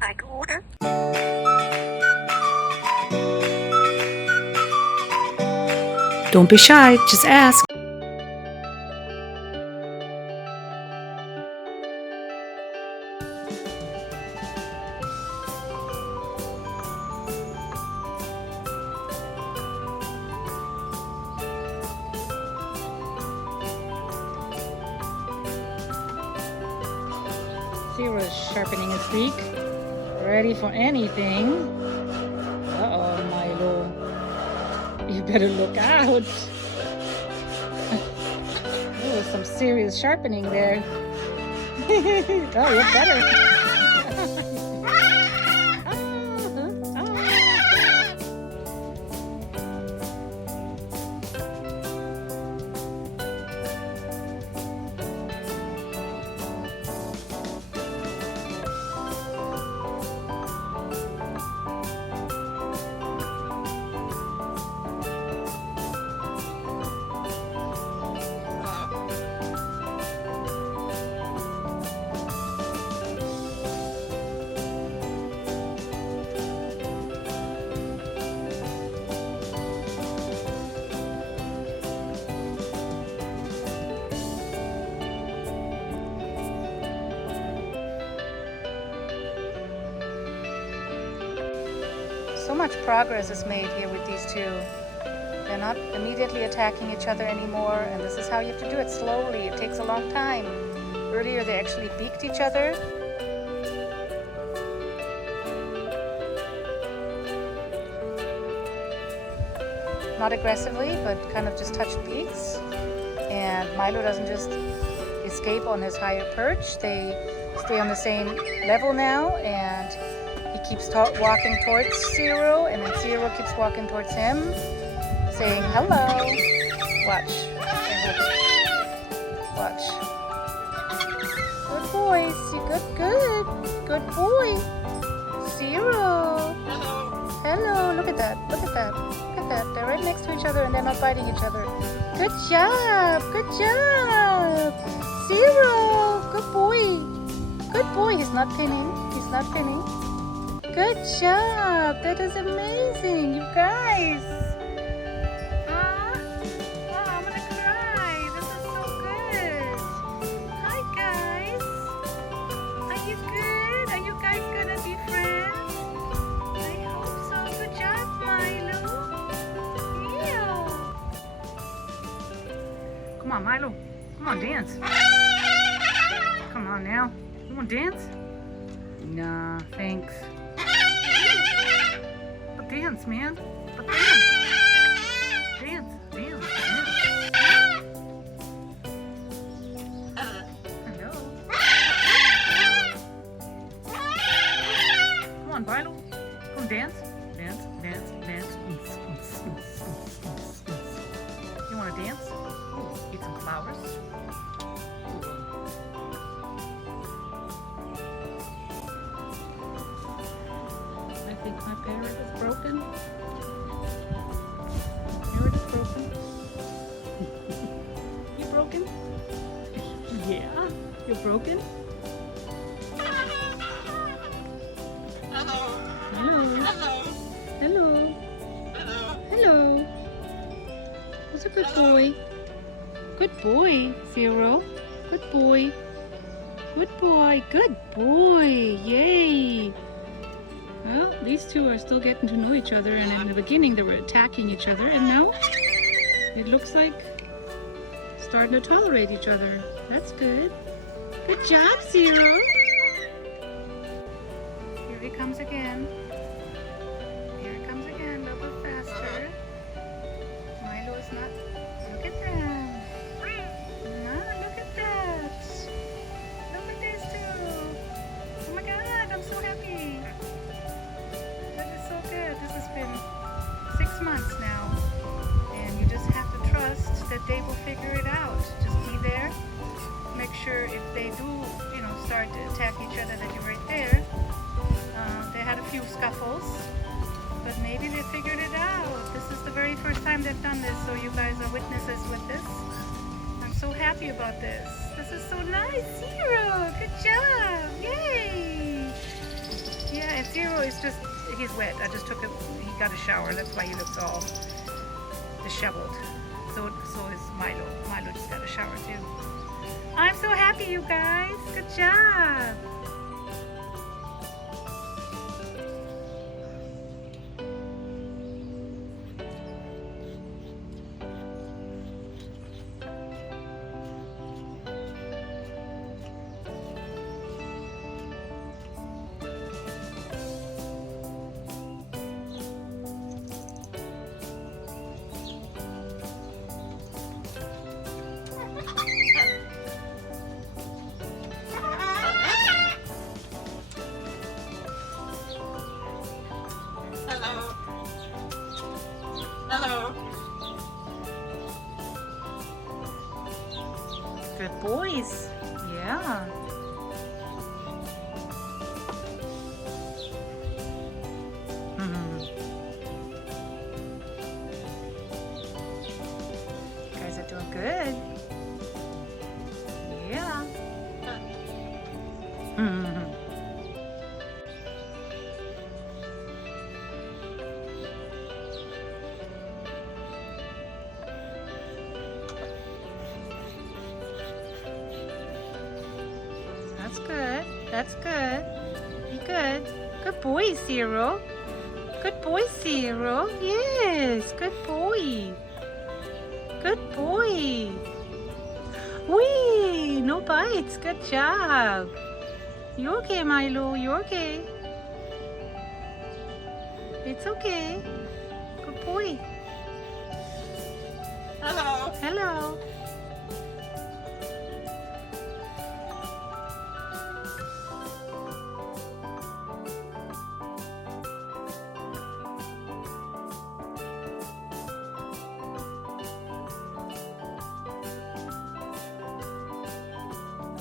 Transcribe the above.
Like order. Don't be shy, just ask. Ciro is sharpening his beak, ready for anything. Uh-oh, Milo. You better look out. There was some serious sharpening there. Oh, you better. So much progress is made here with these two. They're not immediately attacking each other anymore, and this is how you have to do it slowly. It takes a long time. Earlier they actually beaked each other. Not aggressively, but kind of just touched beaks. And Milo doesn't just escape on his higher perch. They stay on the same level now, and he keeps walking towards Ciro, and then Ciro keeps walking towards him, saying hello. Watch. Watch. Good boy. Good boy. Ciro. Hello. Look at that. Look at that. Look at that. They're right next to each other and they're not biting each other. Good job. Good job. Ciro. Good boy. Good boy. He's not pinning. He's not pinning. Good job! That is amazing, you guys! Oh, I'm gonna cry. This is so good. Hi, guys. Are you good? Are you guys gonna be friends? I hope so. Good job, Milo. Ew. Come on, Milo. Come on, dance. Come on now. You wanna dance? Nah, thanks. Dance, man. Dance. Dance. Hello. Come on, Milo. Come dance. Dance. You want to dance? Ooh, eat some flowers. I think my parrot is broken. Parrot is broken. You broken? Yeah, you're broken. Hello. Hello. Who's a good boy? Good boy, Ciro. Good boy. Good boy. Good boy. Yay. Well, these two are still getting to know each other, and in the beginning they were attacking each other, and now it looks like starting to tolerate each other. That's good. Good job, Ciro. Here he comes again. Here he comes again, a little bit faster. Milo is not. Look at them. Look at that. Look at these two. Oh my God, I'm so happy. Good. This has been 6 months now, and you just have to trust that they will figure it out. Just be there. Make sure if they do, start to attack each other, that you're right there. They had a few scuffles, but maybe they figured it out. This is the very first time they've done this, so you guys are witnesses with this. I'm so happy about this. This is so nice, Ciro. Good job. Yay. Ciro is just, he's wet. I just took him, he got a shower. That's why he looks all disheveled. So is Milo. Milo just got a shower too. I'm so happy, you guys. Good job. Hello. Good boys. Yeah. You guys are doing good. Yeah. That's good. That's good. Be good. Good boy, Ciro. Good boy, Ciro. Yes, good boy. Good boy. Whee! No bites. Good job. You okay, Milo? You okay? It's okay. Good boy. Hello. Hello.